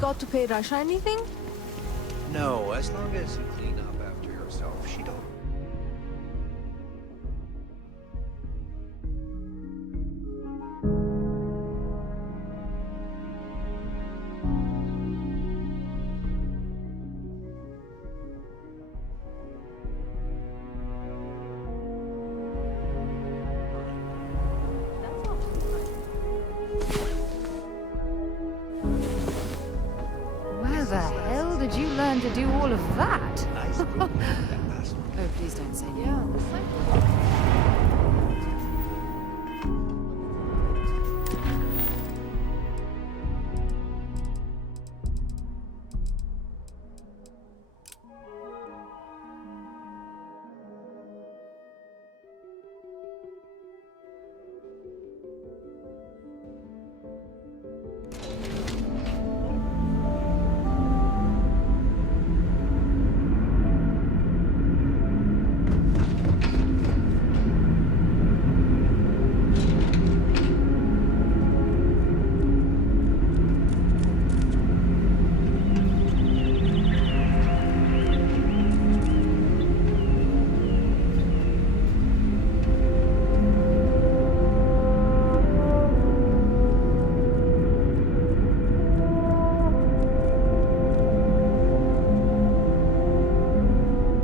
got to pay Rasha anything? No, as long as you clean up after yourself, she don't. Where the hell did you learn to do all of that? Nice cooking, that last one. Oh, please don't say no. Yeah, the same.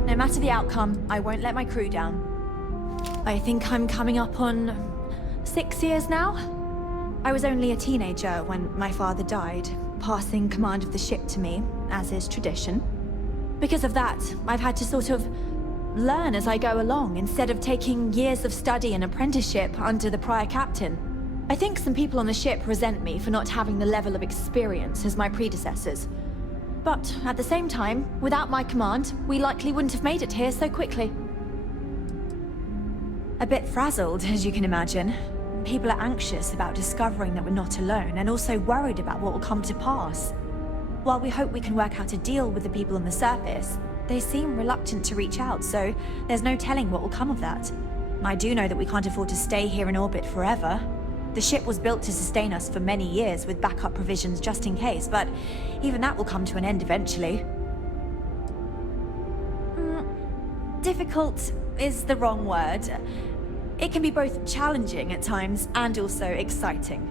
No matter the outcome, I won't let my crew down. I think I'm coming up on 6 years now. I was only a teenager when my father died, passing command of the ship to me, as is tradition. Because of that, I've had to sort of learn as I go along, instead of taking years of study and apprenticeship under the prior captain. I think some people on the ship resent me for not having the level of experience as my predecessors. But at the same time, without my command, we likely wouldn't have made it here so quickly. A bit frazzled, as you can imagine. People are anxious about discovering that we're not alone, and also worried about what will come to pass. While we hope we can work out a deal with the people on the surface, they seem reluctant to reach out, so there's no telling what will come of that. I do know that we can't afford to stay here in orbit forever. The ship was built to sustain us for many years with backup provisions just in case, but even that will come to an end eventually. Difficult is the wrong word. It can be both challenging at times and also exciting.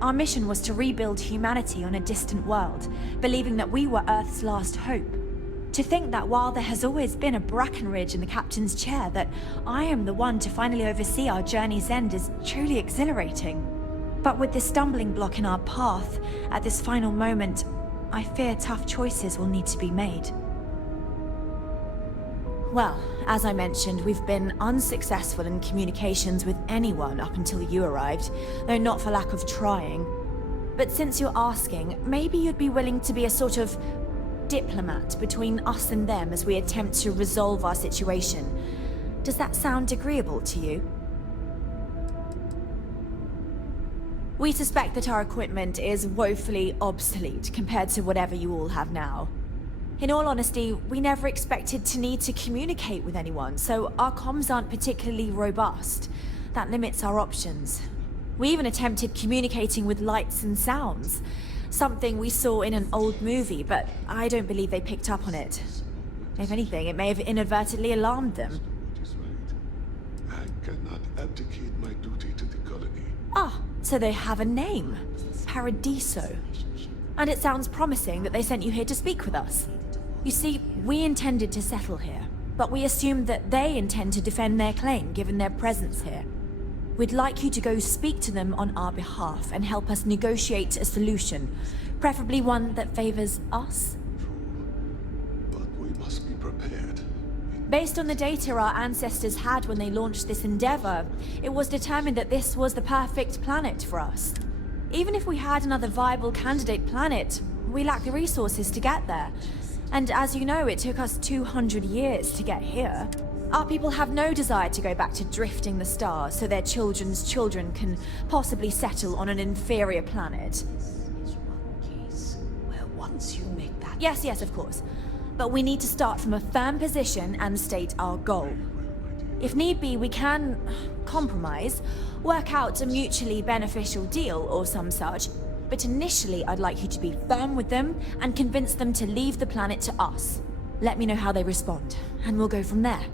Our mission was to rebuild humanity on a distant world, believing that we were Earth's last hope. To think that while there has always been a Brackenridge in the captain's chair, that I am the one to finally oversee our journey's end is truly exhilarating. But with this stumbling block in our path, at this final moment, I fear tough choices will need to be made. Well, as I mentioned, we've been unsuccessful in communications with anyone up until you arrived, though not for lack of trying. But since you're asking, maybe you'd be willing to be a sort of diplomat between us and them as we attempt to resolve our situation. Does that sound agreeable to you? We suspect that our equipment is woefully obsolete compared to whatever you all have now. In all honesty, we never expected to need to communicate with anyone, so our comms aren't particularly robust. That limits our options. We even attempted communicating with lights and sounds. Something we saw in an old movie, but I don't believe they picked up on it. If anything, it may have inadvertently alarmed them. I cannot abdicate my duty to the colony. Ah, so they have a name. Paradiso. And it sounds promising that they sent you here to speak with us. You see, we intended to settle here, but we assumed that they intend to defend their claim given their presence here. We'd like you to go speak to them on our behalf and help us negotiate a solution, preferably one that favors us. But we must be prepared. Based on the data our ancestors had when they launched this endeavor, it was determined that this was the perfect planet for us. Even if we had another viable candidate planet, we lack the resources to get there. And as you know, it took us 200 years to get here. Our people have no desire to go back to drifting the stars so their children's children can possibly settle on an inferior planet. Is one case where once you make that... Yes, of course. But we need to start from a firm position and state our goal. If need be, we can compromise, work out a mutually beneficial deal or some such. But initially, I'd like you to be firm with them and convince them to leave the planet to us. Let me know how they respond, and we'll go from there.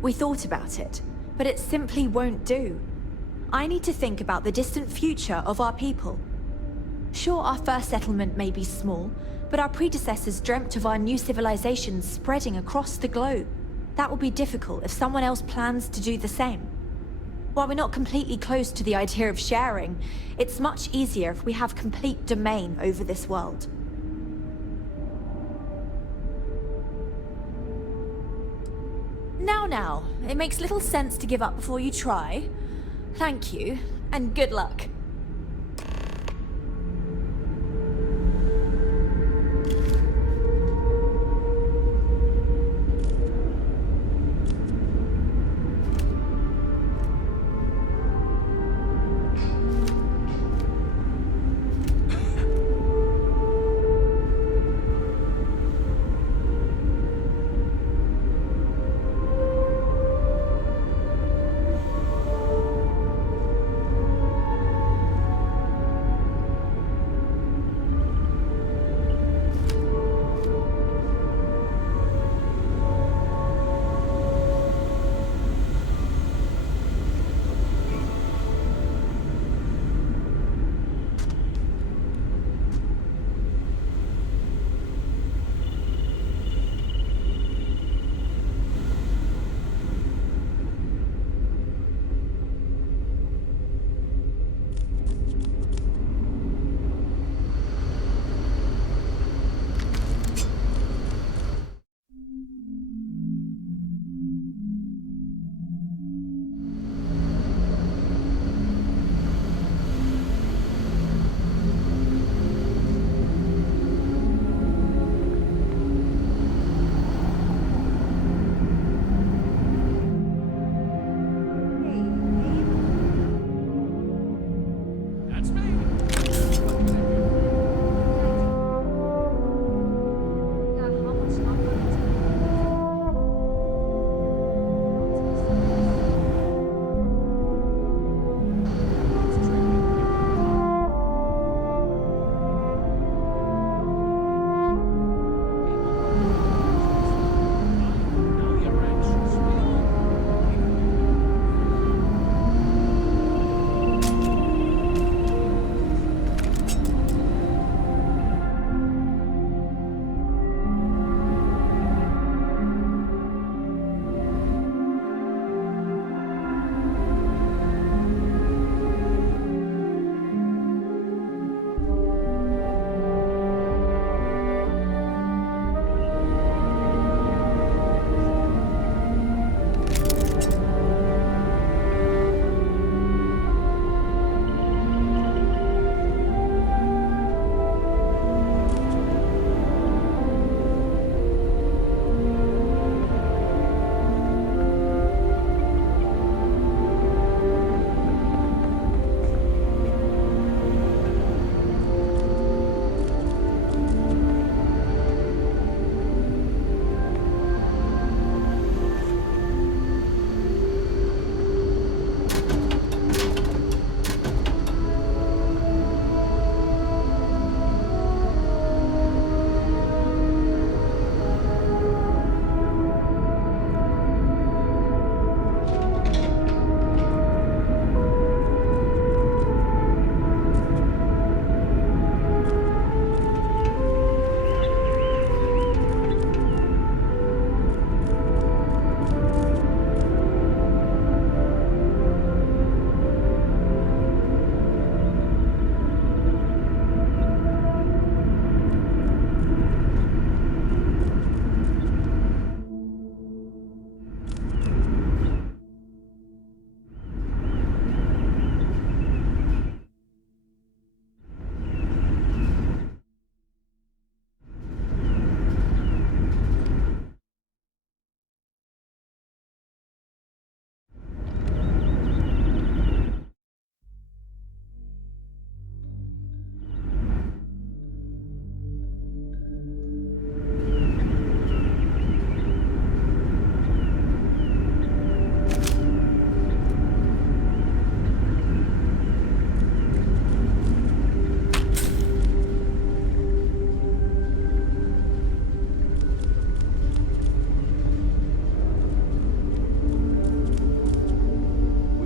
We thought about it, but it simply won't do. I need to think about the distant future of our people. Sure, our first settlement may be small, but our predecessors dreamt of our new civilization spreading across the globe. That will be difficult if someone else plans to do the same. While we're not completely close to the idea of sharing, it's much easier if we have complete domain over this world. Now, it makes little sense to give up before you try. Thank you, and good luck.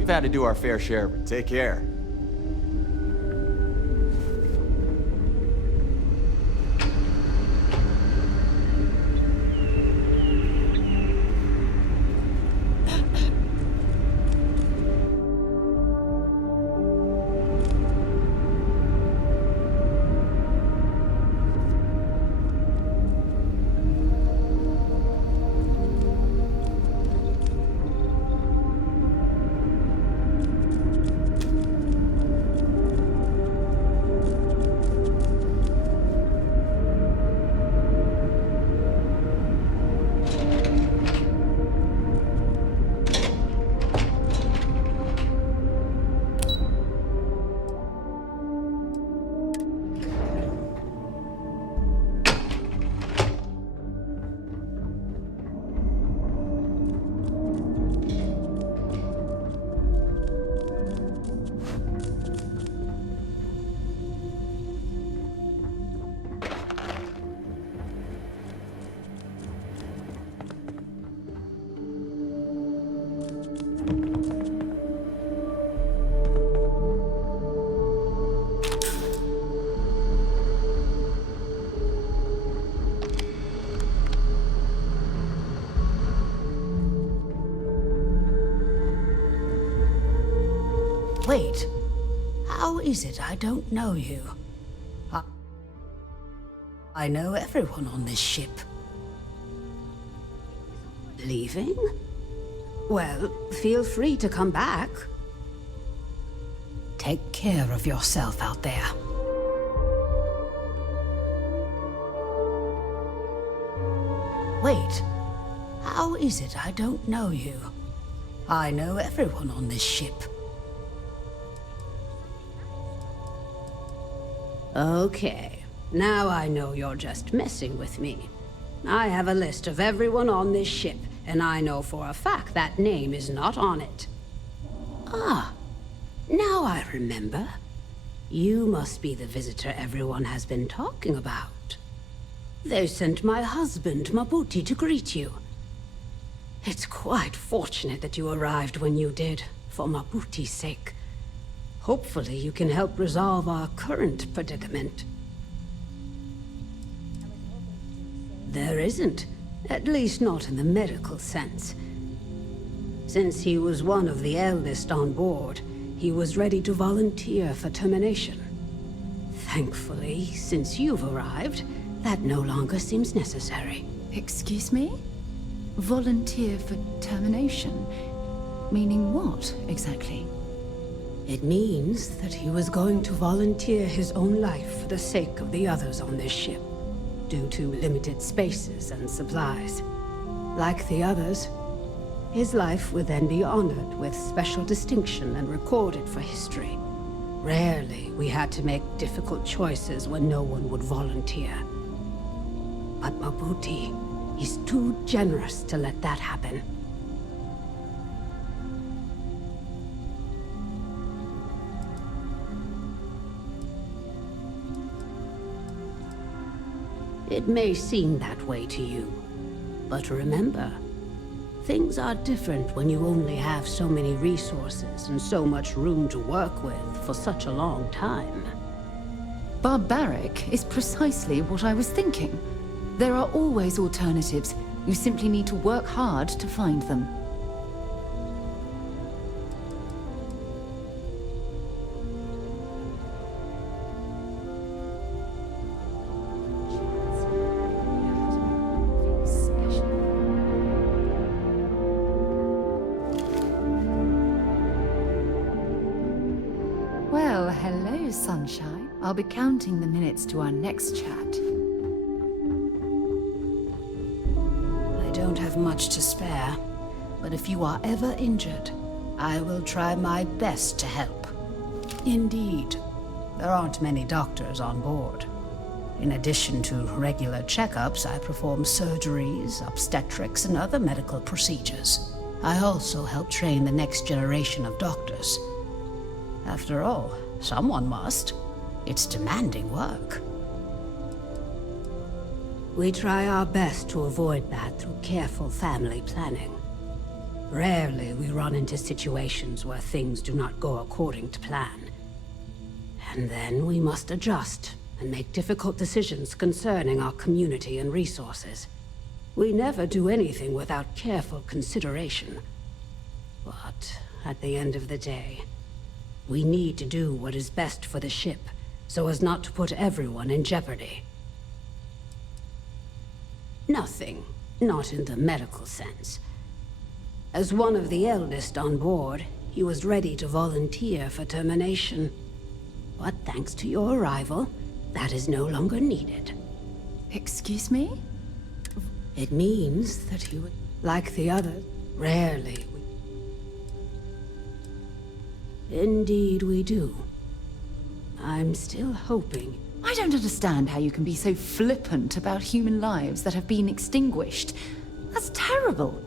We've had to do our fair share, but take care. Wait. How is it I don't know you? I know everyone on this ship. Leaving? Well, feel free to come back. Take care of yourself out there. Wait. How is it I don't know you? I know everyone on this ship. Okay. Now I know you're just messing with me. I have a list of everyone on this ship, and I know for a fact that name is not on it. Ah, now I remember. You must be the visitor everyone has been talking about. They sent my husband, Mabuti, to greet you. It's quite fortunate that you arrived when you did, for Mabuti's sake. Hopefully you can help resolve our current predicament. There isn't, at least not in the medical sense. Since he was one of the eldest on board, he was ready to volunteer for termination. Thankfully, since you've arrived, that no longer seems necessary. Excuse me? Volunteer for termination? Meaning what, exactly? It means that he was going to volunteer his own life for the sake of the others on this ship, due to limited spaces and supplies. Like the others, his life would then be honored with special distinction and recorded for history. Rarely we had to make difficult choices when no one would volunteer. But Mabuti is too generous to let that happen. It may seem that way to you, but remember, things are different when you only have so many resources and so much room to work with for such a long time. Barbaric is precisely what I was thinking. There are always alternatives. You simply need to work hard to find them. Well, hello, Sunshine. I'll be counting the minutes to our next chat. I don't have much to spare, but if you are ever injured, I will try my best to help. Indeed, there aren't many doctors on board. In addition to regular checkups, I perform surgeries, obstetrics, and other medical procedures. I also help train the next generation of doctors. After all, someone must. It's demanding work. We try our best to avoid that through careful family planning. Rarely we run into situations where things do not go according to plan. And then we must adjust and make difficult decisions concerning our community and resources. We never do anything without careful consideration. But at the end of the day, we need to do what is best for the ship, so as not to put everyone in jeopardy. Nothing, not in the medical sense. As one of the eldest on board, he was ready to volunteer for termination. But thanks to your arrival, that is no longer needed. Excuse me? It means that he would, like the others, rarely. Indeed we do. I'm still hoping. I don't understand how you can be so flippant about human lives that have been extinguished. That's terrible.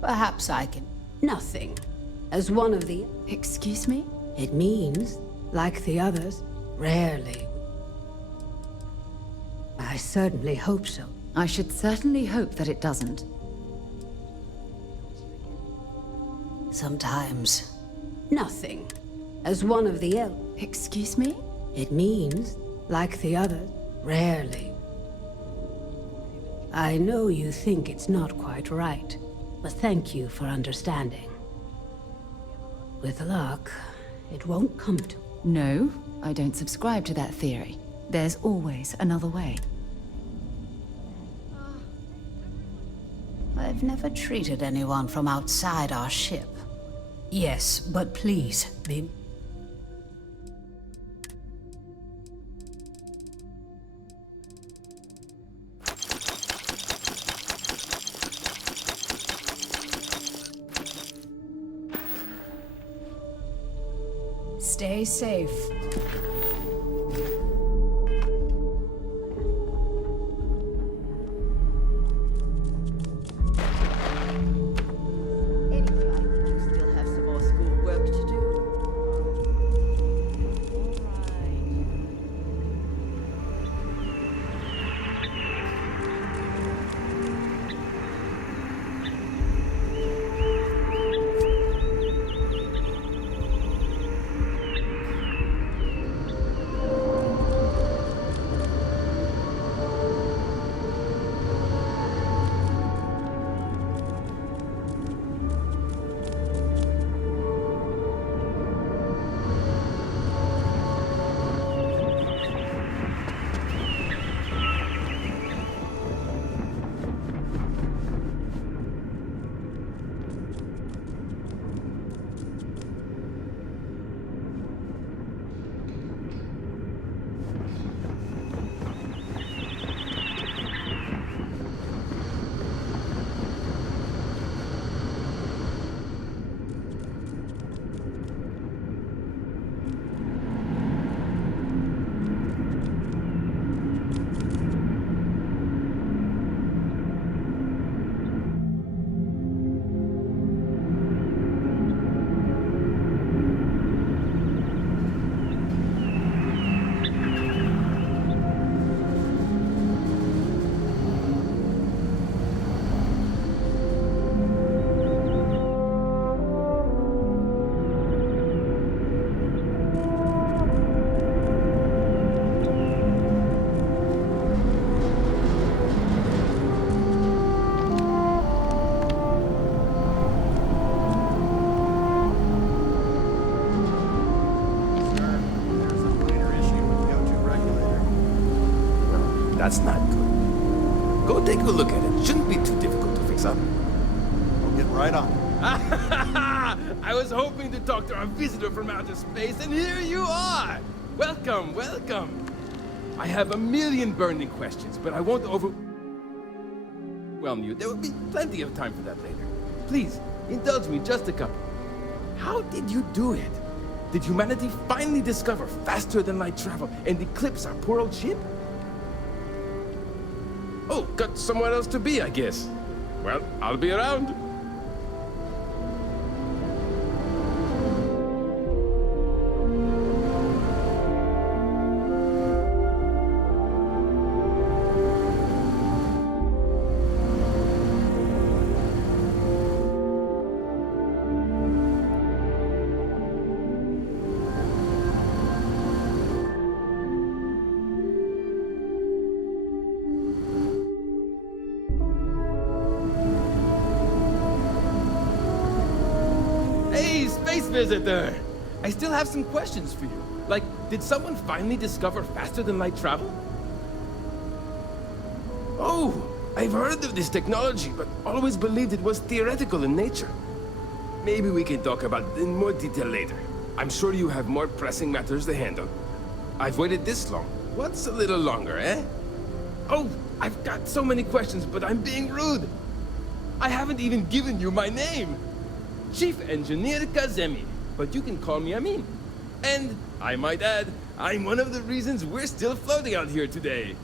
Perhaps I can. Nothing. As one of the. Excuse me? It means, like the others, rarely. I certainly hope so. I should certainly hope that it doesn't. Sometimes. Nothing. As one of the Excuse me? It means, like the others, rarely. I know you think it's not quite right, but thank you for understanding. With luck, it won't come to. No, I don't subscribe to that theory. There's always another way. I've never treated anyone from outside our ship. Yes, but please, be... Stay safe. That's not good. Go take a look at it. Shouldn't be too difficult to fix up. We'll get right on it. I was hoping to talk to our visitor from outer space, and here you are! Welcome, welcome! I have a million burning questions, but I won't overwhelm you. There will be plenty of time for that later. Please, indulge me just a couple. How did you do it? Did humanity finally discover faster than light travel and eclipse our poor old ship? Oh, got somewhere else to be, I guess. Well, I'll be around. visitor. I still have some questions for you. Like, did someone finally discover faster than light travel? Oh, I've heard of this technology, but always believed it was theoretical in nature. Maybe we can talk about it in more detail later. I'm sure you have more pressing matters to handle. I've waited this long. What's a little longer, eh? Oh, I've got so many questions, but I'm being rude. I haven't even given you my name. Chief Engineer Kazemi, but you can call me Amin. And, I might add, I'm one of the reasons we're still floating out here today.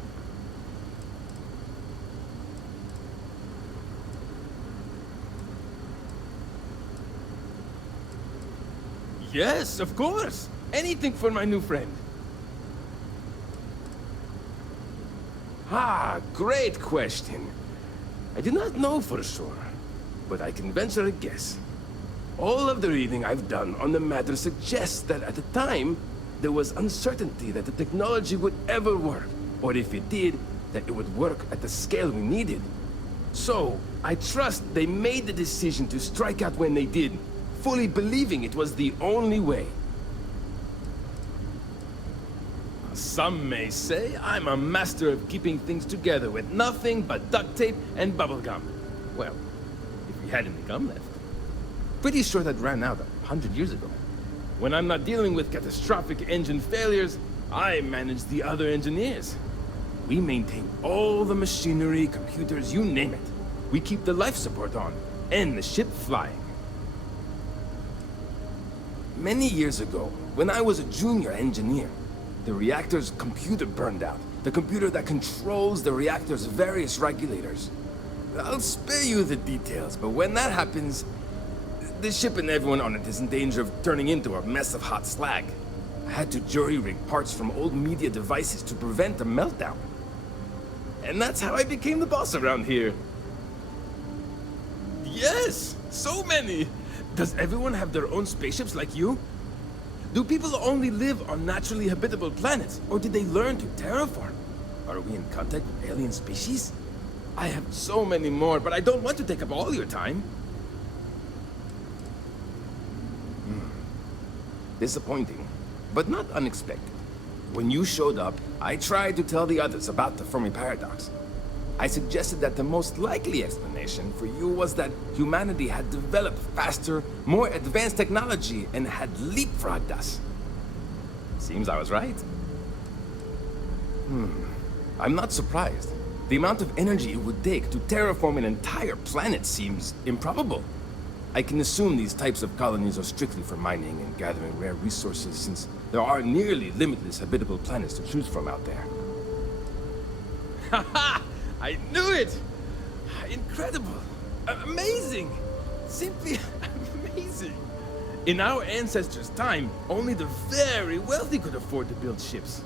Yes, of course. Anything for my new friend. Ah, great question. I do not know for sure, but I can venture a guess. All of the reading I've done on the matter suggests that at the time, there was uncertainty that the technology would ever work, or if it did, that it would work at the scale we needed. So, I trust they made the decision to strike out when they did, fully believing it was the only way. Some may say I'm a master of keeping things together with nothing but duct tape and bubblegum. Well, if we had any gum left. Pretty sure that ran out 100 years ago. When I'm not dealing with catastrophic engine failures, I manage the other engineers. We maintain all the machinery, computers, you name it. We keep the life support on, and the ship flying. Many years ago, when I was a junior engineer, the reactor's computer burned out. The computer that controls the reactor's various regulators. I'll spare you the details, but when that happens, the ship and everyone on it is in danger of turning into a mess of hot slag. I had to jury-rig parts from old media devices to prevent a meltdown. And that's how I became the boss around here. Yes! So many! Does everyone have their own spaceships like you? Do people only live on naturally habitable planets, or did they learn to terraform? Are we in contact with alien species? I have so many more, but I don't want to take up all your time. Disappointing, but not unexpected. When you showed up, I tried to tell the others about the Fermi paradox. I suggested that the most likely explanation for you was that humanity had developed faster, more advanced technology and had leapfrogged us. Seems I was right. I'm not surprised. The amount of energy it would take to terraform an entire planet seems improbable. I can assume these types of colonies are strictly for mining and gathering rare resources, since there are nearly limitless habitable planets to choose from out there. Haha! I knew it! Incredible! Amazing! Simply amazing! In our ancestors' time, only the very wealthy could afford to build ships.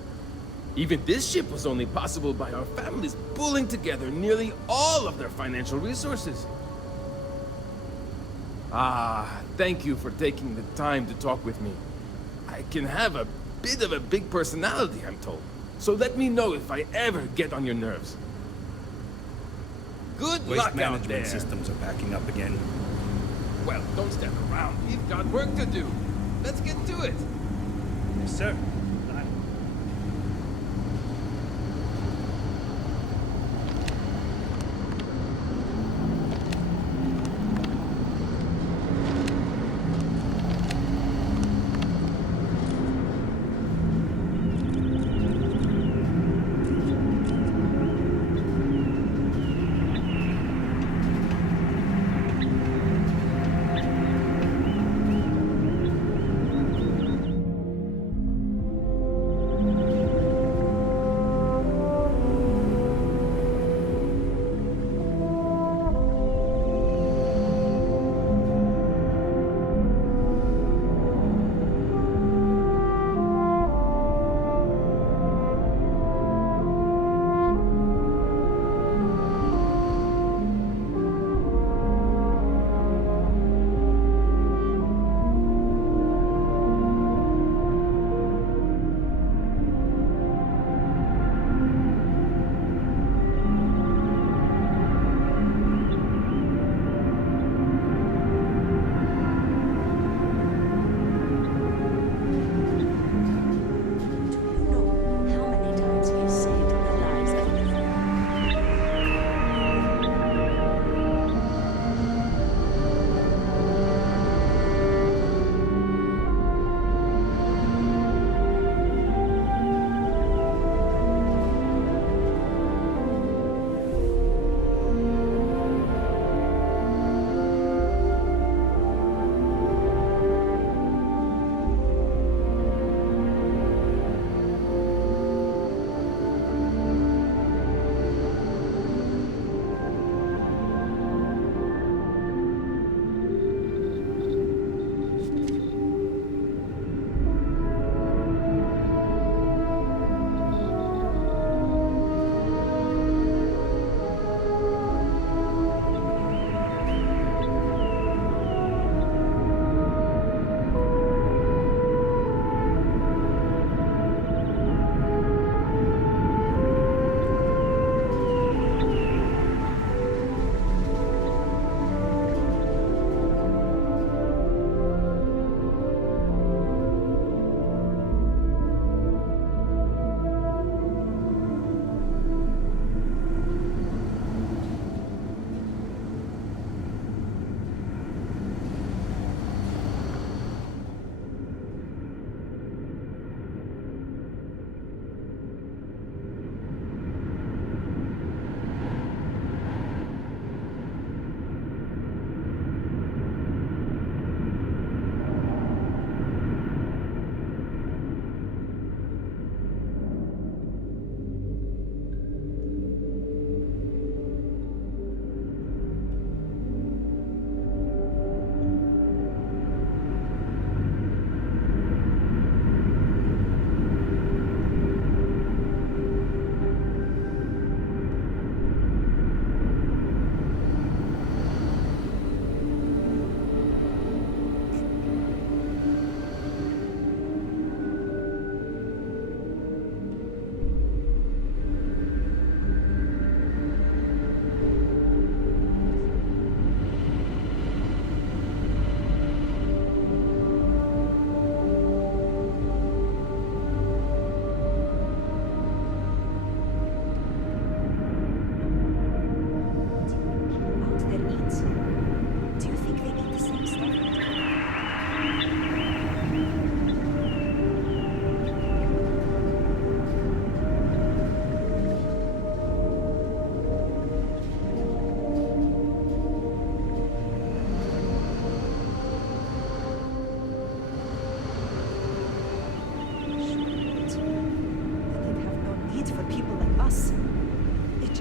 Even this ship was only possible by our families pulling together nearly all of their financial resources. Ah, thank you for taking the time to talk with me. I can have a bit of a big personality, I'm told. So let me know if I ever get on your nerves. Good Waste luck out there. management systems are backing up again. Well, don't stand around. We've got work to do. Let's get to it. Yes, sir.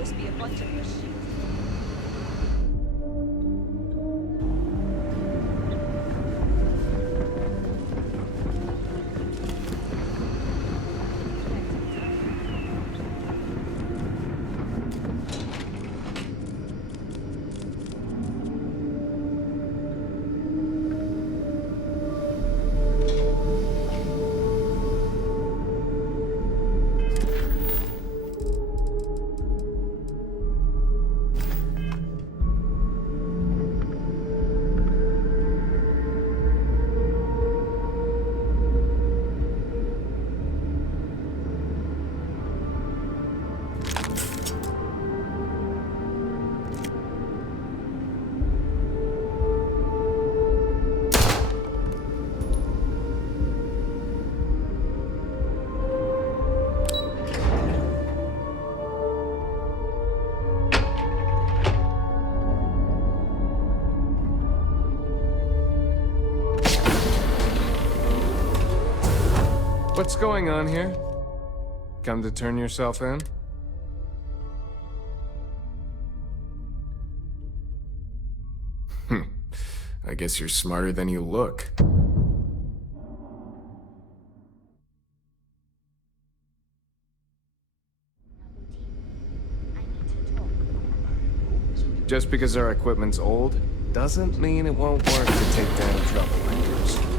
just be a bunch of your shit. What's going on here? Come to turn yourself in? I guess you're smarter than you look. Just because our equipment's old, doesn't mean it won't work to take down troublemakers.